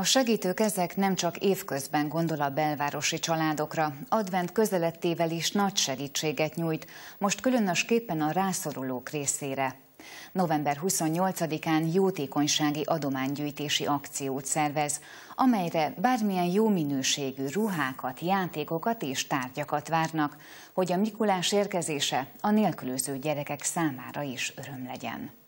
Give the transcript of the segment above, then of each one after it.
A segítőkezek nem csak évközben gondol a belvárosi családokra, advent közelettével is nagy segítséget nyújt, most különösképpen a rászorulók részére. November 28-án jótékonysági adománygyűjtési akciót szervez, amelyre bármilyen jó minőségű ruhákat, játékokat és tárgyakat várnak, hogy a Mikulás érkezése a nélkülöző gyerekek számára is öröm legyen.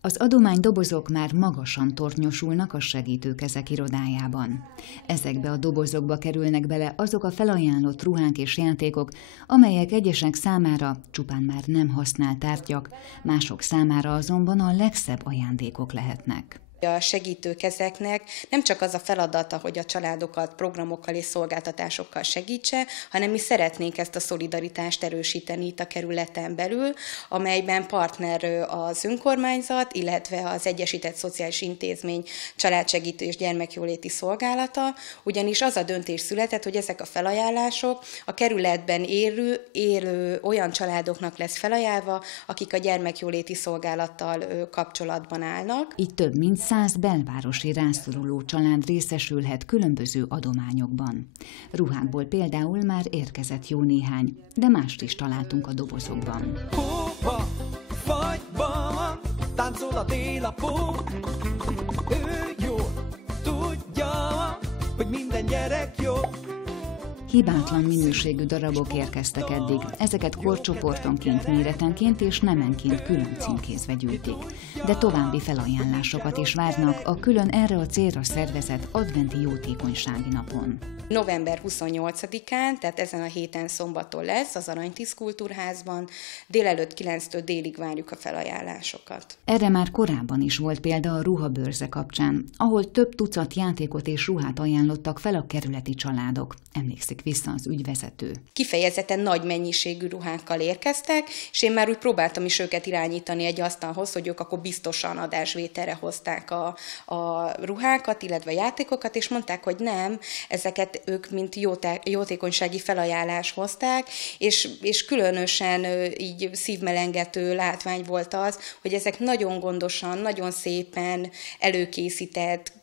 Az adománydobozok már magasan tornyosulnak a segítőkezek irodájában. Ezekbe a dobozokba kerülnek bele azok a felajánlott ruhák és játékok, amelyek egyesek számára csupán már nem használt tárgyak, mások számára azonban a legszebb ajándékok lehetnek. A segítőkezeknek nem csak az a feladata, hogy a családokat programokkal és szolgáltatásokkal segítse, hanem mi szeretnénk ezt a szolidaritást erősíteni itt a kerületen belül, amelyben partner az önkormányzat, illetve az Egyesített Szociális Intézmény családsegítő és gyermekjóléti szolgálata, ugyanis az a döntés született, hogy ezek a felajánlások a kerületben élő olyan családoknak lesz felajánlva, akik a gyermekjóléti szolgálattal kapcsolatban állnak. Így több mint 100 belvárosi rászoruló család részesülhet különböző adományokban. Ruhákból például már érkezett jó néhány, de mást is találtunk a dobozokban. Hova fagyban táncol a délapó, ő jól tudja, hogy minden gyerek jó. Hibátlan minőségű darabok érkeztek eddig, ezeket korcsoportonként, méretenként és nemenként külön címkézve gyűjtik. De további felajánlásokat is várnak a külön erre a célra szervezett adventi jótékonysági napon. November 28-án, tehát ezen a héten szombaton lesz az Aranytíz Kultúrházban, délelőtt 9-től délig várjuk a felajánlásokat. Erre már korábban is volt példa a ruhabőrze kapcsán, ahol több tucat játékot és ruhát ajánlottak fel a kerületi családok. Emlékszik vissza az ügyvezető. Kifejezetten nagy mennyiségű ruhákkal érkeztek, és én már úgy próbáltam is őket irányítani egy asztalhoz, hogy ők akkor biztosan adásvételre hozták a ruhákat, illetve a játékokat, és mondták, hogy nem, ezeket ők mint jótékonysági felajánlás hozták, és különösen így szívmelengető látvány volt az, hogy ezek nagyon gondosan, nagyon szépen előkészített,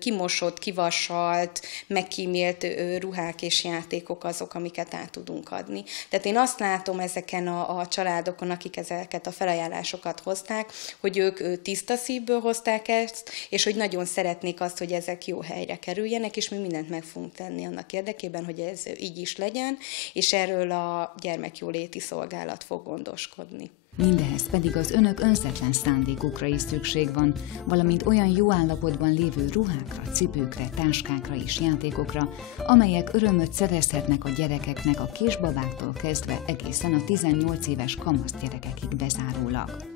kimosott, kivasalt, megkímélt ruhák és játékok azok, amiket át tudunk adni. Tehát én azt látom ezeken a családokon, akik ezeket a felajánlásokat hozták, hogy ők tiszta szívből hozták ezt, és hogy nagyon szeretnék azt, hogy ezek jó helyre kerüljenek, és mi mindent meg fogunk tenni annak érdekében, hogy ez így is legyen, és erről a gyermekjóléti szolgálat fog gondoskodni. Mindehez pedig az önök önzetlen szándékukra is szükség van, valamint olyan jó állapotban lévő ruhákra, cipőkre, táskákra és játékokra, amelyek örömöt szerezhetnek a gyerekeknek a kisbabáktól kezdve egészen a 18 éves kamaszgyerekekig bezárólag.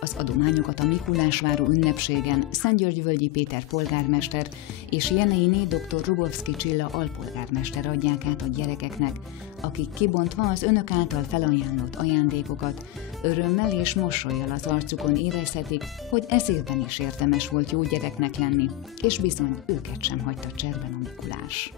Az adományokat a Mikulásváró ünnepségen Szentgyörgyvölgyi Péter polgármester és Jeneiné dr. Rubovszki Csilla alpolgármester adják át a gyerekeknek, akik kibontva az önök által felajánlott ajándékokat, örömmel és mosollyal az arcukon érezhetik, hogy ez évben is érdemes volt jó gyereknek lenni, és bizony őket sem hagyta cserben a Mikulás.